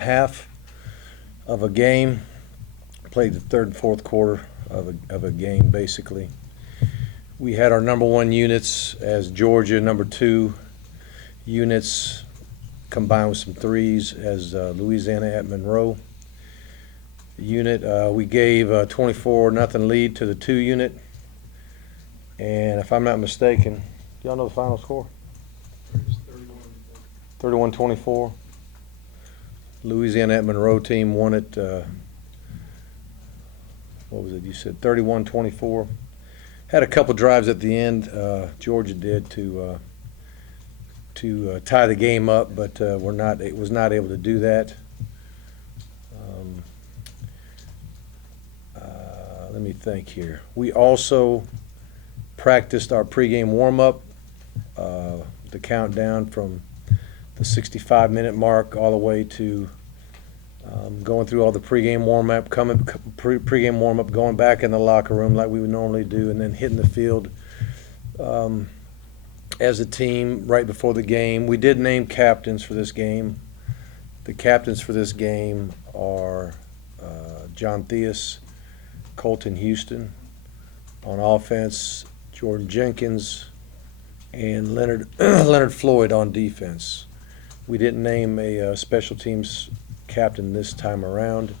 half of a game, played the third and fourth quarter of a game, basically. We had our number one units as Georgia, number two units combined with some threes as Louisiana at Monroe. Unit, we gave a 24-0 lead to the two unit. And if I'm not mistaken, y'all know the final score? 31-24. Louisiana at Monroe team won it, what was it, you said 31-24. Had a couple drives at the end, Georgia did, to tie the game up, but was not able to do that. Let me think here. We also practiced our pregame warm-up, the countdown from the 65-minute mark all the way to going through all the pregame warm-up, pregame warm-up, going back in the locker room like we would normally do, and then hitting the field as a team right before the game. We did name captains for this game. The captains for this game are John Theus, Colton Houston. On offense, Jordan Jenkins, and Leonard Floyd on defense. We didn't name a special teams captain this time around,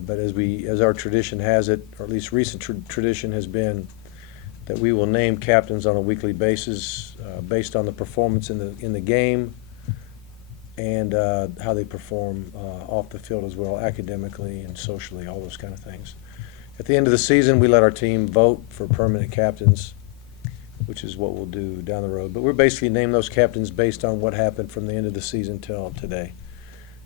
but as our tradition has it, or at least recent tradition has been, that we will name captains on a weekly basis based on the performance in the game and how they perform off the field as well, academically and socially, all those kind of things. At the end of the season, we let our team vote for permanent captains, which is what we'll do down the road. But we're basically naming those captains based on what happened from the end of the season till today.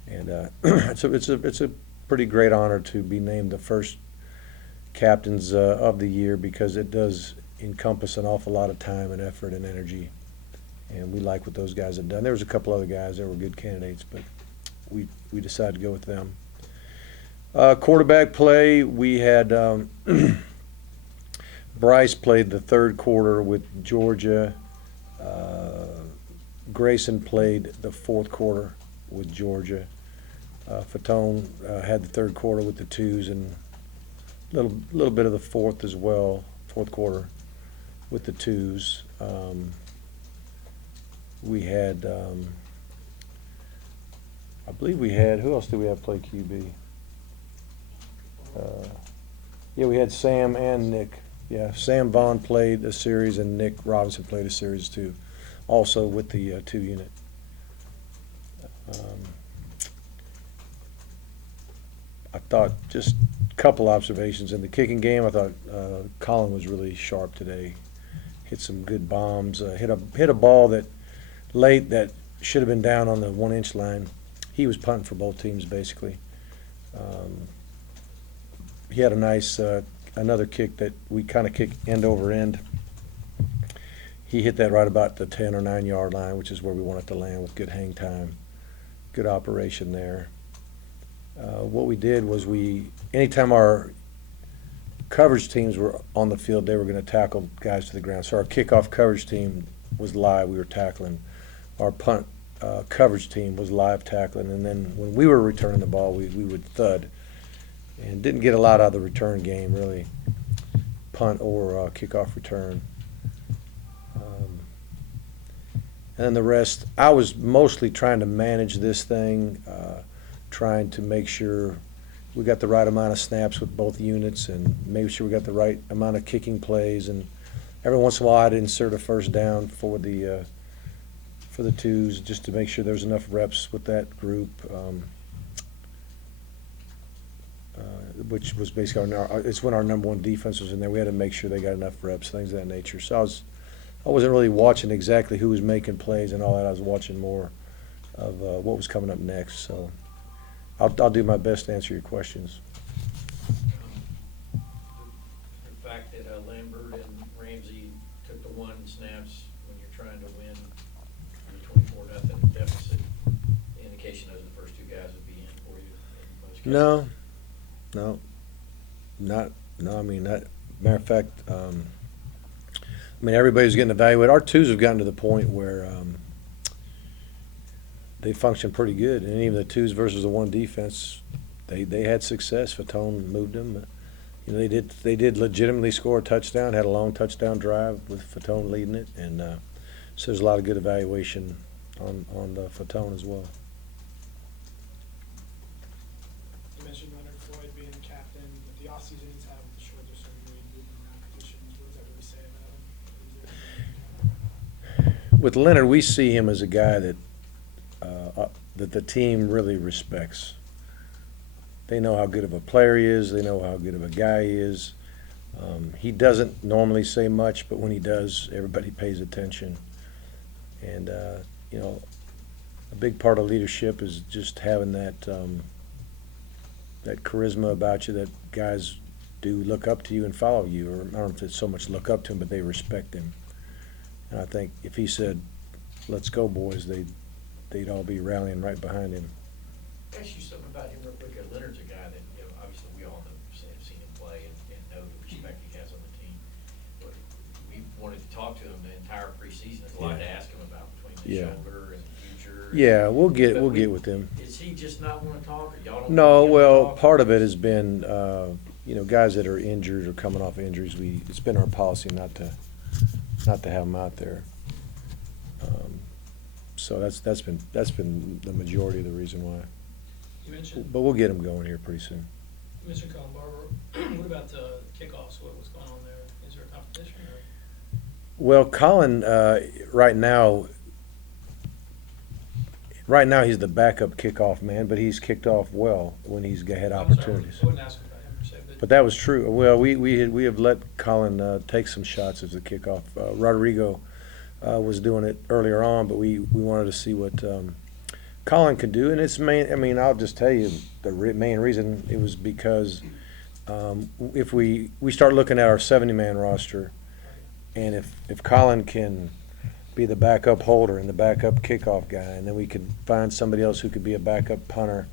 And it's a pretty great honor to be named the first captains of the year, because it does encompass an awful lot of time and effort and energy. And we like what those guys have done. There was a couple other guys that were good candidates, but we decided to go with them. Quarterback play, we had Bryce played the third quarter with Georgia. Grayson played the fourth quarter with Georgia. Fatone had the third quarter with the twos, and a little bit of the fourth as well, fourth quarter with the twos. We had, I believe we had, who else did we have play QB? Yeah, we had Sam and Nick. Yeah, Sam Vaughn played a series, and Nick Robinson played a series too, also with the two unit. I thought just a couple observations in the kicking game. I thought Colin was really sharp today. Hit some good bombs. Hit a ball that late that should have been down on the 1-inch line. He was punting for both teams basically. He had a nice another kick that we kind of kicked end over end. He hit that right about the 10 or 9 yard line, which is where we want it to land, with good hang time, good operation there. What we did was anytime our coverage teams were on the field, they were going to tackle guys to the ground. So our kickoff coverage team was live, we were tackling. Our punt coverage team was live tackling, and then when we were returning the ball, we would thud. And didn't get a lot out of the return game, really, punt or kickoff return. And then the rest, I was mostly trying to manage this thing, trying to make sure we got the right amount of snaps with both units, and make sure we got the right amount of kicking plays. And every once in a while, I'd insert a first down for the twos, just to make sure there's enough reps with that group. Which was basically it's when our number one defense was in there. We had to make sure they got enough reps, things of that nature. So I wasn't really watching exactly who was making plays and all that. I was watching more of what was coming up next. So I'll do my best to answer your questions. The fact that Lambert and Ramsey took the 1 snaps when you're trying to win the 24-0 deficit, the indication those are the first two guys would be in for you in most cases. No. I mean, matter of fact, everybody's getting evaluated. Our twos have gotten to the point where they functioned pretty good. And even the twos versus the one defense, they had success. Fatone moved them. You know, they did legitimately score a touchdown, had a long touchdown drive with Fatone leading it, and so there's a lot of good evaluation on Fatone as well. You mentioned Leonard Floyd being the captain. With the offseason he's had with the shoulder surgery, moving around positions, what does that really say about him? With Leonard, we see him as a guy that the team really respects. They know how good of a player he is. They know how good of a guy he is. He doesn't normally say much, but when he does, everybody pays attention. And, you know, a big part of leadership is just having that that charisma about you that guys do look up to you and follow you. Or I don't know if it's so much look up to him, but they respect him. And I think if he said, "Let's go, boys," they'd all be rallying right behind him. Ask you something about him real quick. Leonard's a guy that, you know, obviously we all have seen him play and know the respect he has on the team. But we wanted to talk to him the entire preseason. There's a lot to ask him about between the shoulder and the future. Yeah, we'll get with him. Is he just not want to talk, or y'all don't? No, want him to well, talk? part of it has been, you know, guys that are injured or coming off injuries. It's been our policy not to have them out there. So that's been the majority of the reason why. You mentioned, But we'll get them going here pretty soon. you mentioned Colin Barber. What about kickoffs? What's going on there? Is there a competition? Or? Well, Colin, right now he's the backup kickoff man, but he's kicked off well when he's had opportunities. I wouldn't ask about him per se, But that was true. Well, we have let Colin take some shots as a kickoff. Rodrigo was doing it earlier on, but we wanted to see what Colin could do. And it's main. I mean, I'll just tell you the main reason it was because if we start looking at our 70-man roster, and if Colin can be the backup holder and the backup kickoff guy, and then we could find somebody else who could be a backup punter.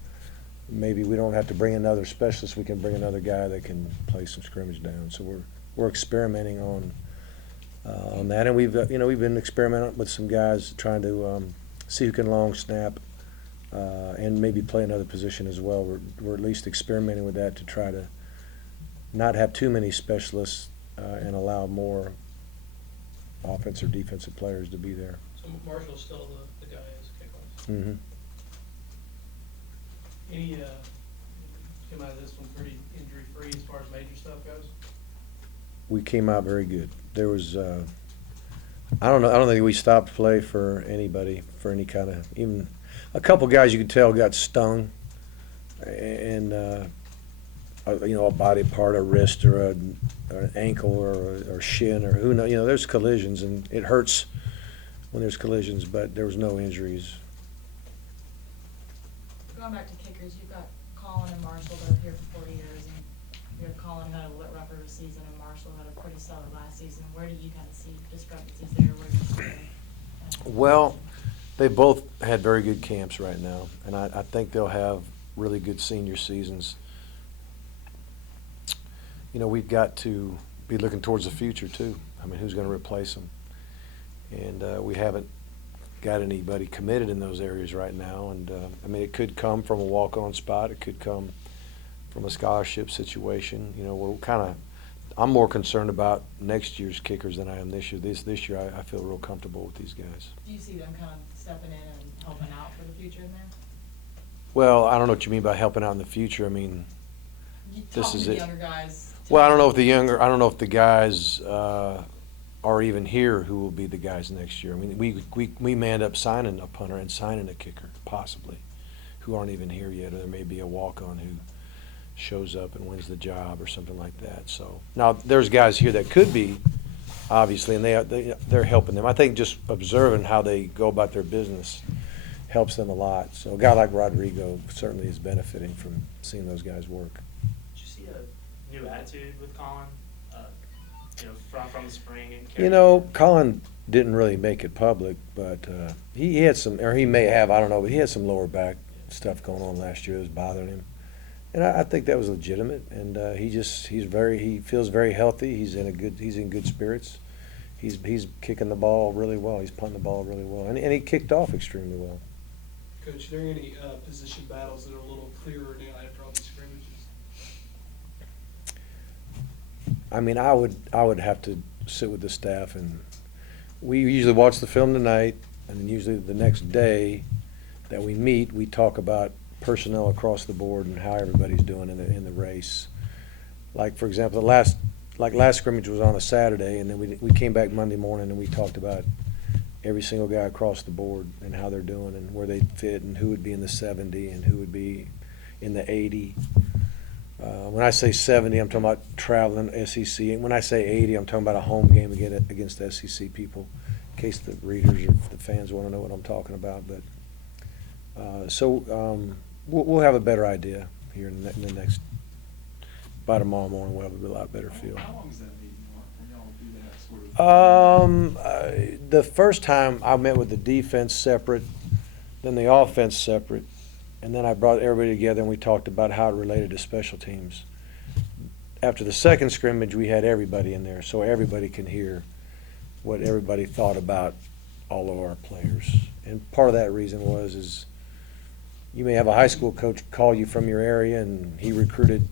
Maybe we don't have to bring another specialist. We can bring another guy that can play some scrimmage down. So we're experimenting on that, and we've been experimenting with some guys trying to see who can long snap and maybe play another position as well. We're at least experimenting with that to try to not have too many specialists and allow more offensive or defensive players to be there. So Marshall's still the guy as kickoffs. Mm-hmm. Any came out of this one pretty injury free as far as major stuff goes? We came out very good. There was I don't think we stopped play for anybody for any kind of, even a couple guys you could tell got stung, and a body part, a wrist or an ankle or shin or who knows. There's collisions and it hurts when there's collisions, but there was no injuries. Going back to kickers, you've got Colin and Marshall that are here for 4 years, and you have Colin had a rougher season, and Marshall had a pretty stellar last season. Where do you kind of see discrepancies there? Where do you see Well, they both had very good camps right now, and I think they'll have really good senior seasons. We've got to be looking towards the future too. I mean, who's going to replace them? And we haven't got anybody committed in those areas right now. And it could come from a walk-on spot. It could come from a scholarship situation. I'm more concerned about next year's kickers than I am this year. This year, I feel real comfortable with these guys. Do you see them kind of stepping in and helping out for the future in there? Well, I don't know what you mean by helping out in the future. I mean, this Talking is to it. the younger guys. Well, I don't know if the guys are even here who will be the guys next year. I mean, we may end up signing a punter and signing a kicker, possibly, who aren't even here yet. Or there may be a walk-on who shows up and wins the job or something like that. So now there's guys here that could be, obviously, and they're helping them. I think just observing how they go about their business helps them a lot. So a guy like Rodrigo certainly is benefiting from seeing those guys work. Did you see a new attitude with Colin? From the spring and Colin didn't really make it public, but he had some, or he may have, I don't know, but he had some lower back stuff going on last year that was bothering him, and I think that was legitimate. And he feels very healthy. He's in good spirits. He's kicking the ball really well. He's punting the ball really well, and he kicked off extremely well. Coach, are there any position battles that are a little clearer now after all these scrimmages? I mean, I would have to sit with the staff, and we usually watch the film tonight, and then usually the next day that we meet, we talk about personnel across the board and how everybody's doing in the race. Like, for example, last scrimmage was on a Saturday, and then we came back Monday morning and we talked about every single guy across the board and how they're doing and where they fit and who would be in the 70 and who would be in the 80. When I say 70, I'm talking about traveling SEC. And when I say 80, I'm talking about a home game against SEC people, in case the readers or the fans want to know what I'm talking about. But we'll have a better idea here in the next, by tomorrow morning, we'll have a lot better feel. How long is that meeting, Mark, when y'all do that sort of? The first time I met with the defense separate, then the offense separate, and then I brought everybody together and we talked about how it related to special teams. After the second scrimmage, we had everybody in there, so everybody can hear what everybody thought about all of our players. And part of that reason is you may have a high school coach call you from your area and he recruited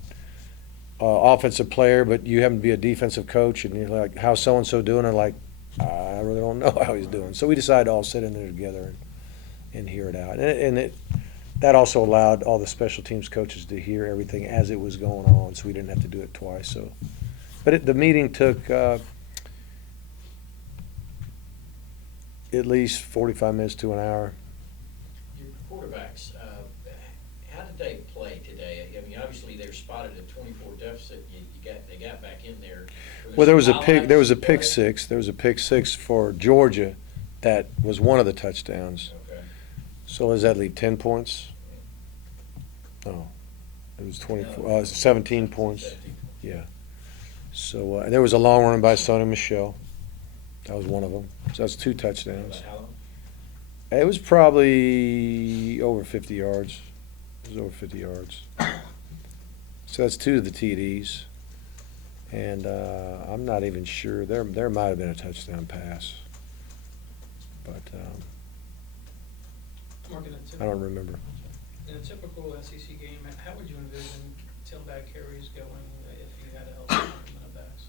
offensive player, but you happen to be a defensive coach, and you're like, how's so-and-so doing? And like, I really don't know how he's doing. So we decided to all sit in there together and hear it out. That also allowed all the special teams coaches to hear everything as it was going on, so we didn't have to do it twice. So, but the meeting took at least 45 minutes to an hour. Your quarterbacks, how did they play today? I mean, obviously they're spotted at 24 deficit. They got back in there. Well, there was a pick Highlights? six. There was a pick six for Georgia that was one of the touchdowns. Okay. So does that leave 10 points? No, it was 24, 17 points. 17. Yeah. So there was a long run by Sonny Michel. That was one of them. So that's 2 touchdowns. About how long? It was probably over 50 yards. It was over 50 yards. So that's 2 of the TDs. And I'm not even sure. There might have been a touchdown pass. But Mark, I don't remember. in a typical SEC game, how would you envision tailback carries going if you had a healthy complement of backs?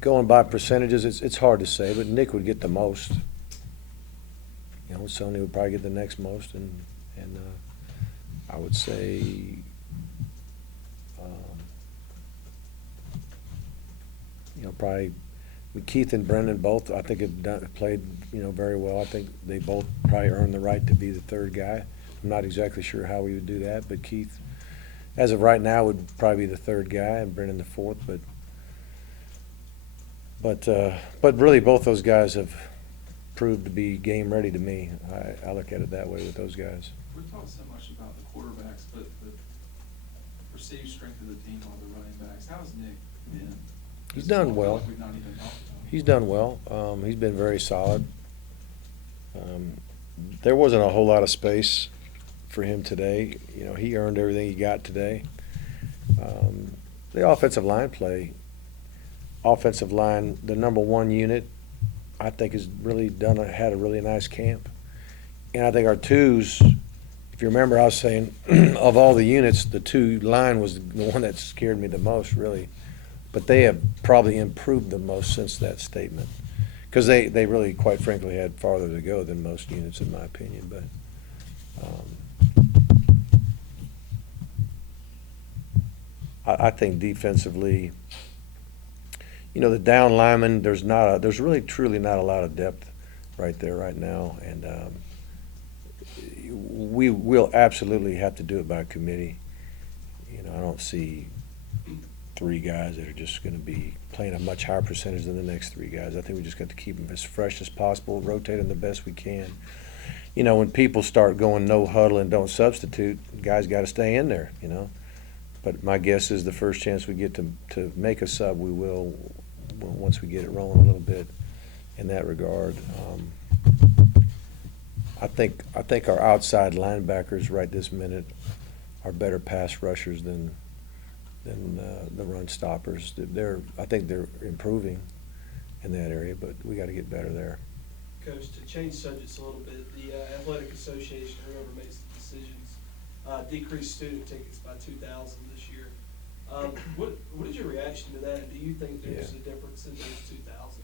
Going by percentages, it's hard to say, but Nick would get the most. You know, Sony would probably get the next most, and I would say probably Keith and Brendan both, I think, have played very well. I think they both probably earned the right to be the third guy. I'm not exactly sure how we would do that, but Keith, as of right now, would probably be the third guy, and Brendan the fourth. But really, both those guys have proved to be game ready to me. I look at it that way with those guys. We've talked so much about the quarterbacks, but the perceived strength of the team are the running backs. How's Nick been? He's done well. We've not even talked about him. He's done well. He's been very solid. There wasn't a whole lot of space for him today. He earned everything he got today. The offensive line play. Offensive line, the number 1 unit, I think has really had a really nice camp. And I think our twos, if you remember, I was saying of all the units, the 2 line was the one that scared me the most, really. But they have probably improved the most since that statement. Because they really, quite frankly, had farther to go than most units, in my opinion. But I think defensively, the down lineman, there's really truly not a lot of depth right there right now, and we will absolutely have to do it by committee. I don't see 3 guys that are just going to be playing a much higher percentage than the next 3 guys. I think we just got to keep them as fresh as possible, rotate them the best we can. When people start going no huddle and don't substitute, guys got to stay in there. But my guess is the first chance we get to make a sub, we will. Once we get it rolling a little bit in that regard. I think our outside linebackers right this minute are better pass rushers than the run stoppers. I think they're improving, in that area, but we gotta get better there. Coach, to change subjects a little bit, the Athletic Association, whoever makes the decisions, decreased student tickets by 2,000 this year. What is your reaction to that? And do you think there's Yeah. a difference in those 2,000?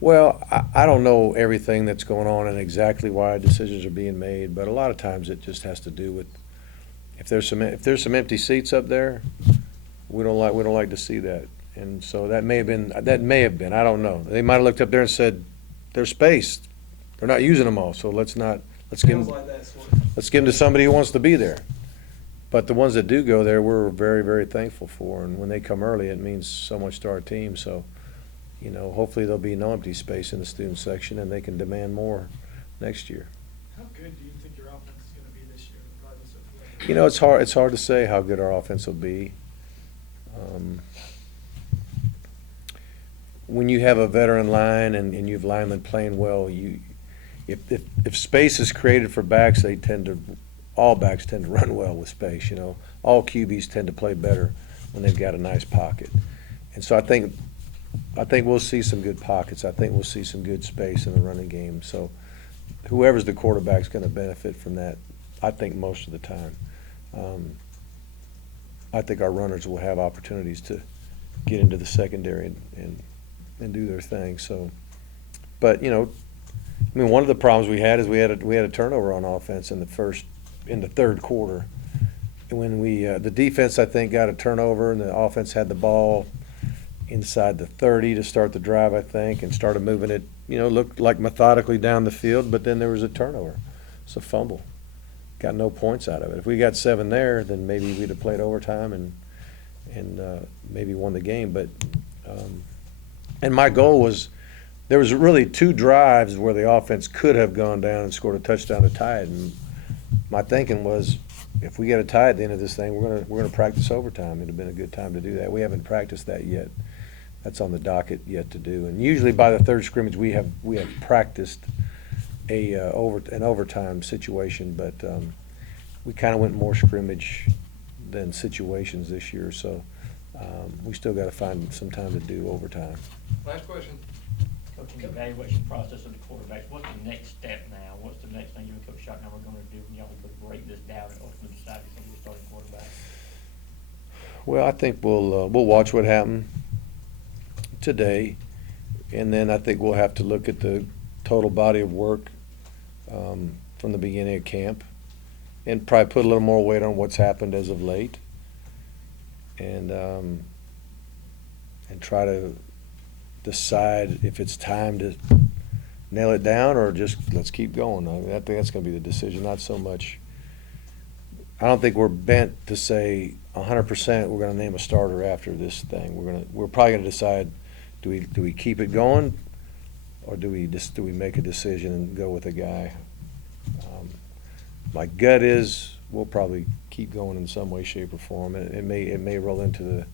Well, I don't know everything that's going on and exactly why decisions are being made, but a lot of times it just has to do with, if there's some empty seats up there, we don't like to see that. And so that may have been, I don't know. They might have looked up there and said, there's space. They're not using them all, so let's give Sounds them, like that's what. let's give them to somebody who wants to be there. But the ones that do go there, we're very, very thankful for, and when they come early, it means so much to our team, so, you know, hopefully there'll be no empty space in the student section and they can demand more next year. How good do you think your offense is gonna be this year, regardless of whether? You know, it's hard to say how good our offense will be. When you have a veteran line and you have linemen playing well, if space is created for backs, all backs tend to run well with space, you know. All QBs tend to play better when they've got a nice pocket. And so I think we'll see some good pockets. I think we'll see some good space in the running game. So whoever's the quarterback's going to benefit from that, I think, most of the time. I think our runners will have opportunities to get into the secondary and do their thing. So, but, you know, I mean, one of the problems we had is we had a turnover on offense in the third quarter. And when the defense, I think, got a turnover and the offense had the ball inside the 30 to start the drive, I think, and started moving it, you know, looked like methodically down the field, but then there was a turnover. It's a fumble. Got no points out of it. If we got 7 there, then maybe we'd have played overtime and maybe won the game. But and my goal was, there was really 2 drives where the offense could have gone down and scored a touchdown to tie it. And my thinking was, if we get a tie at the end of this thing, we're gonna practice overtime. It'd have been a good time to do that. We haven't practiced that yet. That's on the docket yet to do. And usually by the third scrimmage, we have practiced an overtime situation, but we kind of went more scrimmage than situations this year. So we still got to find some time to do overtime. Last question. Coaching evaluation process of the quarterbacks, what's the next step now? What's the next thing you and Coach Schottner are going to do when y'all go break this down and ultimately decide who's going to be the starting quarterback? Well, I think we'll watch what happened today, and then I think we'll have to look at the total body of work from the beginning of camp, and probably put a little more weight on what's happened as of late, and try to decide if it's time to nail it down or just let's keep going. I think that's going to be the decision, not so much. I don't think we're bent to say 100% we're going to name a starter after this thing. We're probably going to decide, do we keep it going, or do we make a decision and go with a guy? My gut is we'll probably keep going in some way, shape, or form. It may roll into the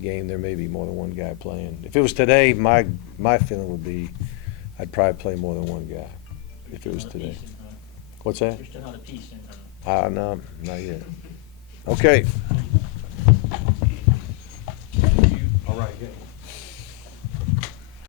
game. There may be more than one guy playing. If it was today, my feeling would be I'd probably play more than one guy. If it was today. What's that? You're still not a piece in, No, not yet. Okay.